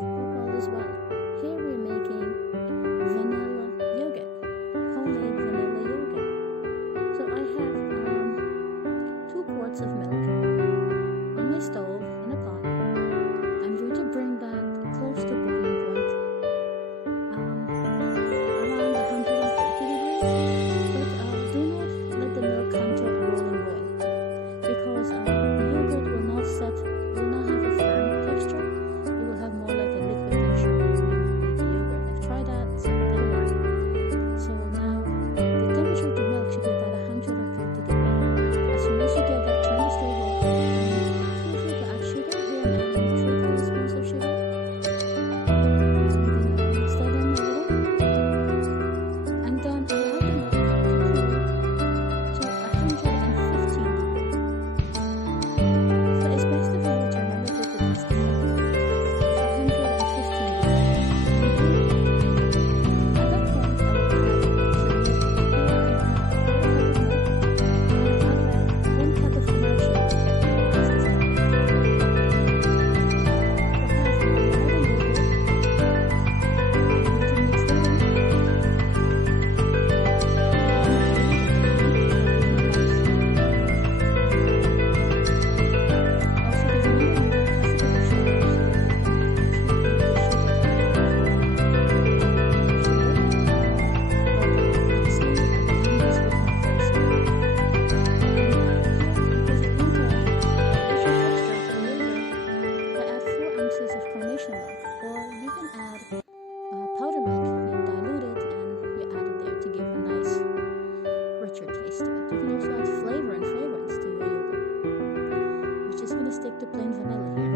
Hope all is well. Here we're making vanilla yogurt, homemade vanilla yogurt. So I have 2 quarts of milk on my stove in a pot. I'm going to bring that close to boiling point, around 130 degrees. But do not let the milk come to a rolling boil because the yogurt will not have a firm texture. It will have more like a liquid texture when you make the yogurt. I've tried that, so it didn't work. So now the temperature of the milk should be about 130 degrees. As soon as you get that, turn the stove off. Feel free to add sugar. Here I'm adding 3 tablespoons of sugar. I'm gonna mix that in a little, and then allow the milk to cool to 115 degrees. So it's best of all to remember to test the temperature. So 115 degrees. At that point, I will add some milk. Here I have a quarter cup of milk. I'll add 1 cup of commercial milk. This is the we'll have vanilla yogurt. I'm going to mix that in. Also, the vanilla yogurt has a bit of sugar, so keep the sugar while mixing. I will do this with my forceps. And here, because it wants a richer texture for the yogurt, I add 4 ounces of carnation milk, or you can add powder milk. You dilute it and you add it there to give a nice, richer taste to it. You can also add flavor and fragrance to your yogurt. We're just gonna stick to plain vanilla here.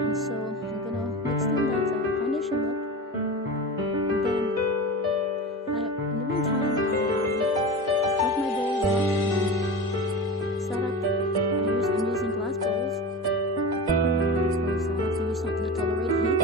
And so I'm gonna mix in that carnation milk, and then in the meantime, I have my bowl washed and set up. I'm using glass bowls because I have to use something to tolerate heat.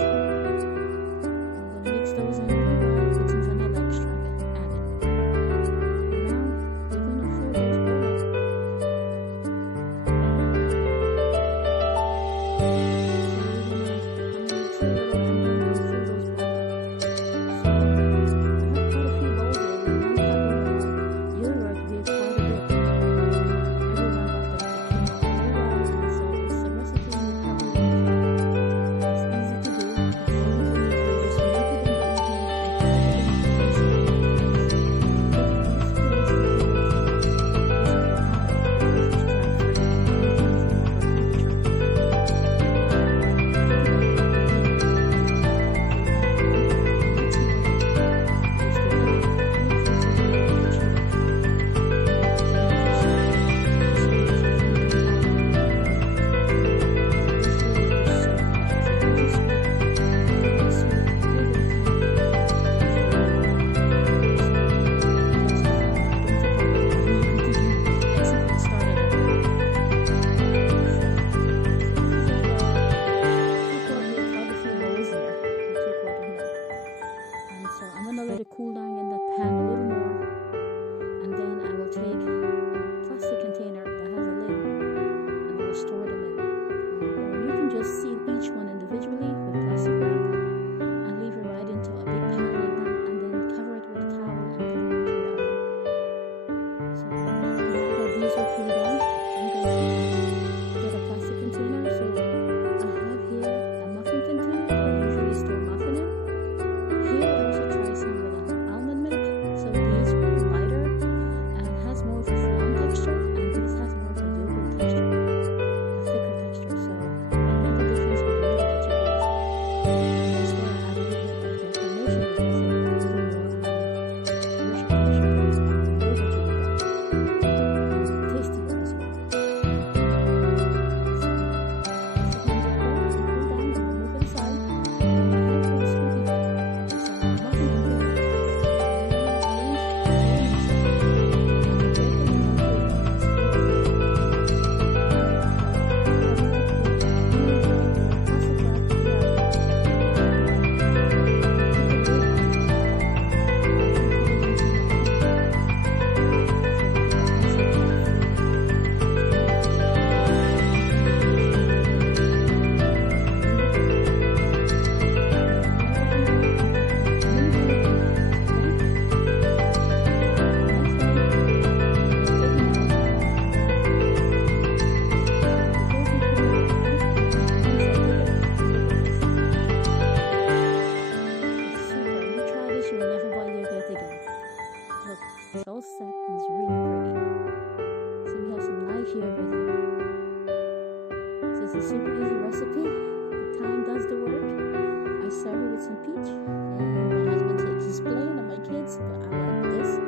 is a super easy recipe. The thyme does the work. I serve it with some peach, and my husband takes his plate and my kids, but I like this.